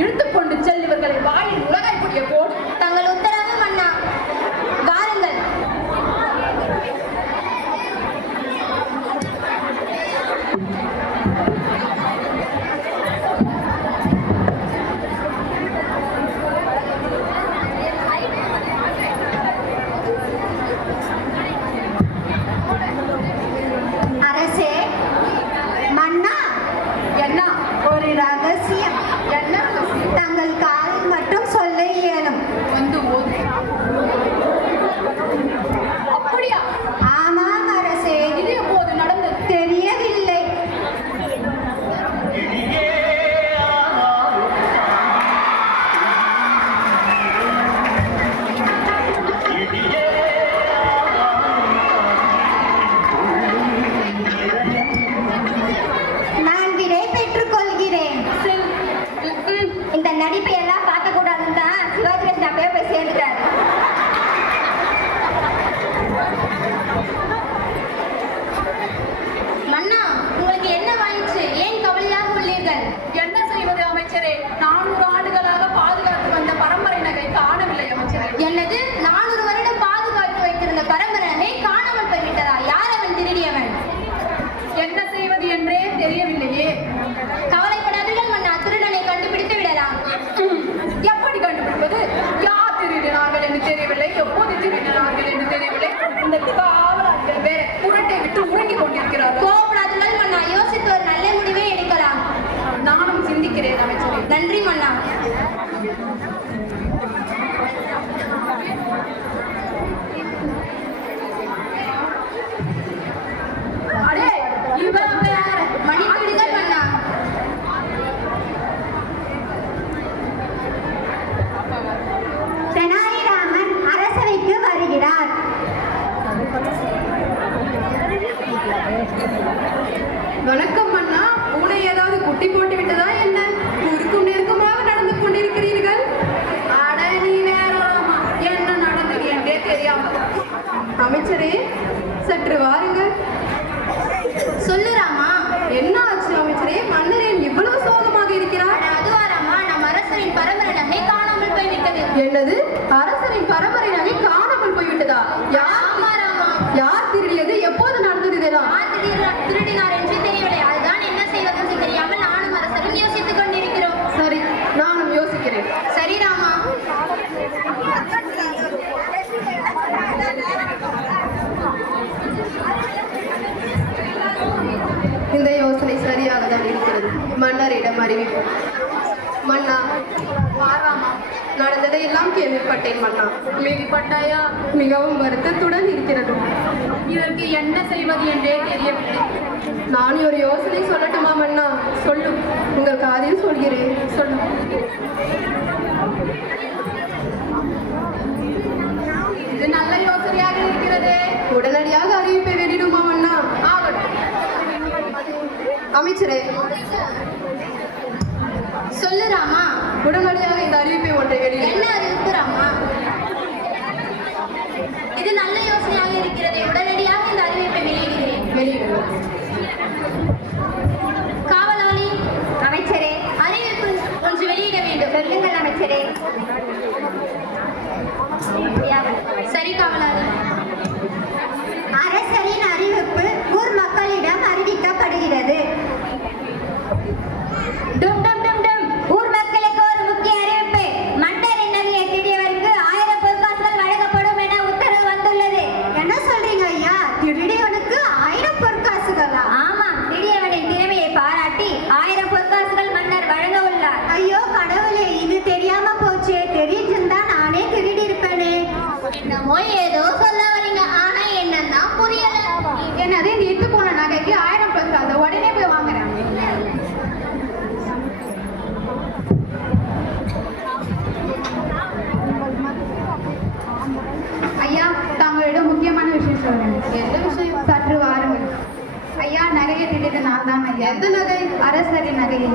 இழுத்துக் கொண்டு செல், இவர்களை வாயில் உலகாய் கூடிய போடு. தங்கள் உத்தரவு மன்னா. வாருங்கள். அரசே, மன்னா, என்ன ஒரு ரகசியம். என்ன ரகசியம்? தங்கள் காலில் மட்டும் சொல்ல இயலும். வந்து ஓது. அப்படியா? ஆமாம் அரசே. இது எப்போது நடந்தது? தெரியவில்லை. நான் விடை பெற்றுக் கொள்கிறேன். செல். இந்த நடிப்பை எல்லாம் பார்க்க கூடாதுன்னு தான் சிவாஜி அப்படியே போய் சேர்ந்துட்டாரு. மன்னா, உங்களுக்கு என்ன வாங்கிச்சு? ஏன் கவலையாக உள்ளீர்கள்? என்ன செய்வது அமைச்சரே? 400 ஆண்டுகளாக பாதுகாத்து வந்த பரம்பரை நகை காணவில்லை அமைச்சரே. என்னது? 400 வருடம் பாதுகாத்து வைத்திருந்த பரம்பரை காணாமல் போய்விட்டதா? யார் அவன் திருடியவன்? என்ன செய்வது என்றே தெரியவில்லையே. கவலைப்படாதீர்கள் மன்னா, திருடனை கண்டுபிடித்து விடலாம். எப்படி கண்டுபிடிப்பது? யார் திருடினார்கள் என்று தெரியவில்லை, எப்போது திருடினார்கள் என்று தெரியவில்லை. இந்த காவலாளர்கள் வேற புரட்டை விட்டு உறங்கிக் கொண்டிருக்கிறார்கள். கோபப்படாதீர்கள் மன்னா, யோசித்து ஒரு நல்ல முடிவை எடுக்கலாம். நானும் சிந்திக்கிறேன் அமைச்சரே. நன்றி மன்னா. அடே, இவன் யார்? மன்னித்துவிடுங்கள் மன்னா. தெனாலிராமன் அரசவைக்கு வருகிறார். வணக்கம் அண்ணா. பூனை ஏதாவது குட்டி போட்டு விட்டதா என்ன? குறுக்கும் நெருக்கமாக நடந்து கொண்டிருக்கிறீர்கள். அட நீ வேறாமா, என்ன நடந்தது என்றே தெரியாமல். அமைச்சரே, சற்று வாருங்கள். சொல்லு ராமா. என்ன ஆச்சு அமைச்சரே? மன்னரேன் இவ்வளவு சோகமாக இருக்கிறார்? அதுவா ராமா, நம் அரசரின் பரம்பரை நகை காணாமல் போய்விட்டது. என்னது? அரசரின் பரம்பரை நகை காணாமல் போய்விட்டதா? யார்? ஆமா ராமா. யார் திருடியது? எப்போது நடந்தது இதெல்லாம்? யார் திருடினார் என்று தெரியவில்லை. அதுதான் என்ன செய்வதென்று தெரியாமல் நானும் அரசரும் யோசித்துக் கொண்டிருக்கிறோம். சரி, நானும் யோசிக்கிறேன். சரி ராமா. இந்த யோசனை சரியாக தான் இருக்கிறது. மன்னரிடம் அறிவிப்போம். மன்னா, வாராமா, நடந்ததை எல்லாம் கேள்விப்பட்டேன் மன்னா. கேள்விப்பட்டாயா? மிகவும் வருத்தத்துடன் இருக்கிறது. இதற்கு என்ன செய்வது என்றே தெரியவில்லை. நான் ஒரு யோசனை சொல்லட்டுமா மன்னா? சொல்லு, உங்கள் காதில் சொல்கிறேன், சொல்லு. இது நல்ல யோசனையாக இருக்கிறது. உடனடியாக அறிவிப்பை வெளியிடுமா மன்னா? ஆகட்டும். அமைச்சரே, சொல்லு ராமா. உடனடியாக இந்த அறிவிப்பை ஒன்றை வெளியிடு. என்ன அறிவிப்பு ராமா? இது நல்ல யோசனையாக இருக்கிறது. உடனடியாக இந்த அறிவிப்பை வெளியிடுகிறேன். வெளியிடு. காவலாளி. அமைச்சரே, அறிவிப்பு ஒன்று வெளியிட வேண்டும். சொல்லுங்கள் அமைச்சரே. சரி காவலாளி. அரசரின் அறிவிப்பு ஊர் மக்களிடம் அறிவிக்கப்படுகிறது. டும் டும் டும் டும். ஊர் மக்களுக்கு ஒரு முக்கிய அறிவிப்பு. மன்னரின் நகையை திருடியவருக்கு 1000 பொற்காசுகள் வழங்கப்படும் என உத்தரவு வந்துள்ளது. என்ன சொல்றீங்க ஐயா? திருடியவனுக்கு 1000 பொற்காசுகளா? ஆமாம், திருடியவனின் திறமையை பாராட்டி 1000 பொற்காசுகள் மன்னர் வழங்க உள்ளார். ஐயோ கடவுளே, இது தெரியாம போச்சே. தெரிஞ்சிருந்தா நானே திருடி இருப்பேனே. என்னமோ ஏதோ சொல்ல வரீங்க, ஆனா என்னன்னா புரியல. என்னது? நீட்டு போன நகைக்கு 1000 பொற்காசு உடனே போய் வாங்குறேன். ஐயா, தாங்களிடம் முக்கியமான விஷயம் சொல்றேன். எந்த விஷயம்? சற்று வாருங்கள். ஐயா, நகையை திருடியது நான் தான் ஐயா. எந்த நகை? அரசரின் நகை.